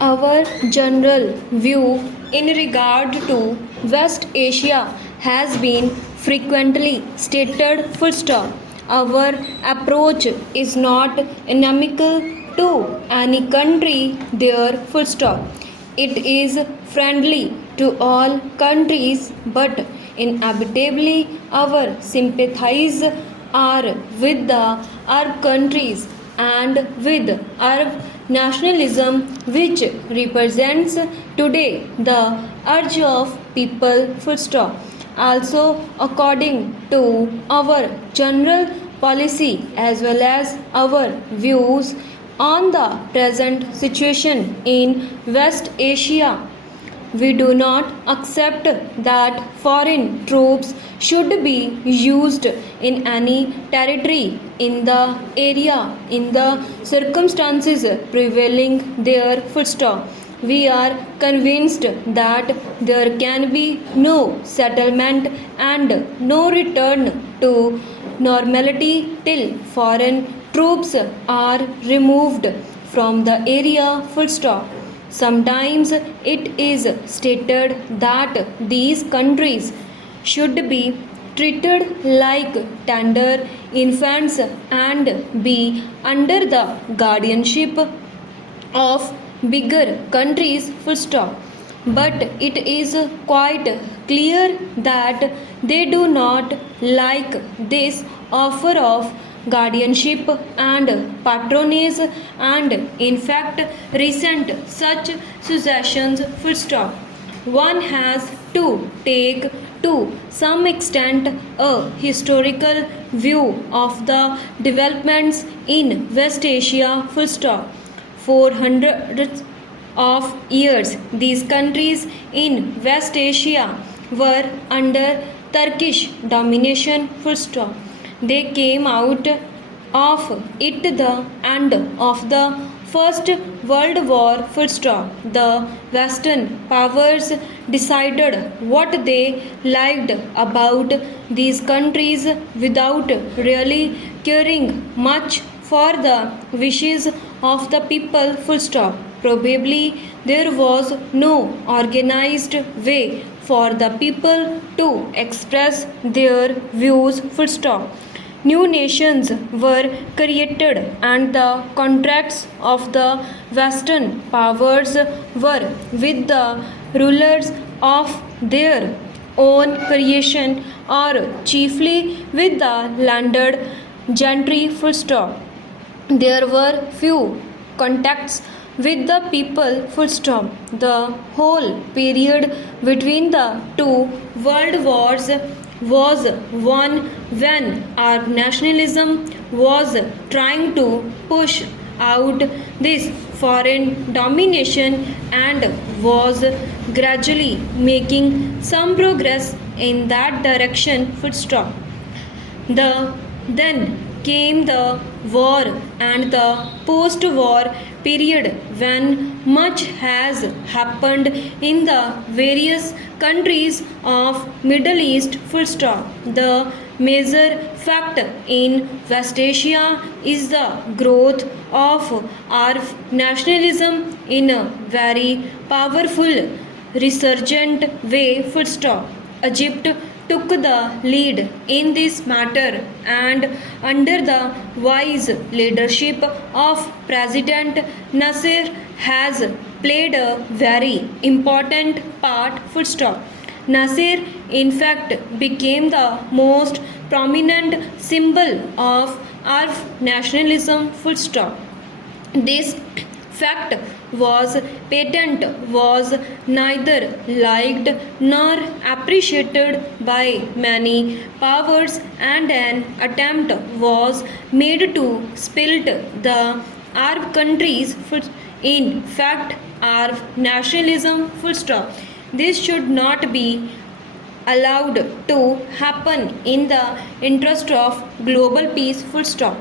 Our general view in regard to West Asia has been frequently stated full stop. Our approach is not inimical to any country there full stop. It is friendly to all countries but inevitably our sympathies are with the Arab countries and with Arab nationalism, which represents today the urge of people full stop. Also, according to our general policy as well as our views on the present situation in West Asia, we do not accept that foreign troops should be used in any territory in the area in the circumstances prevailing there full stop. We are convinced that there can be no settlement and no return to normality till foreign troops are removed from the area full stop. Sometimes it is stated that these countries should be treated like tender infants and be under the guardianship of bigger countries full stop. But it is quite clear that they do not like this offer of guardianship and patronage, and in fact recent such suggestions full stop. One has to take to some extent a historical view of the developments in West Asia full stop. For hundreds of years these countries in West Asia were under Turkish domination full stop. They came out of it the end of the First World War full stop. The Western powers decided what they liked about these countries without really caring much for the wishes of the people full stop. Probably there was no organized way for the people to express their views full stop. New nations were created and the contracts of the Western powers were with the rulers of their own creation or chiefly with the landed gentry full stop. There were few contacts with the people full stop. The whole period between the two world wars was one when our nationalism was trying to push out this foreign domination and was gradually making some progress in that direction full stop. Then came the war and the post-war period when much has happened in the various countries of Middle East full stop. The major fact in West Asia is the growth of our nationalism in a very powerful resurgent way full stop. Egypt took the lead in this matter and under the wise leadership of President Nasser has played a very important part full stop. Nasser in fact became the most prominent symbol of Arab nationalism full stop. This fact was patent was neither liked nor appreciated by many powers, and an attempt was made to split the Arab countries. In fact, Arab nationalism full stop. This should not be allowed to happen in the interest of global peace full stop.